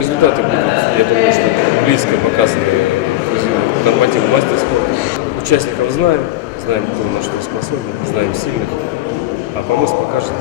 Результаты будут, я думаю, что близко показаны норматив мастер спорта. Участников знаем, кто на что способен, знаем сильных, а помощь покажет.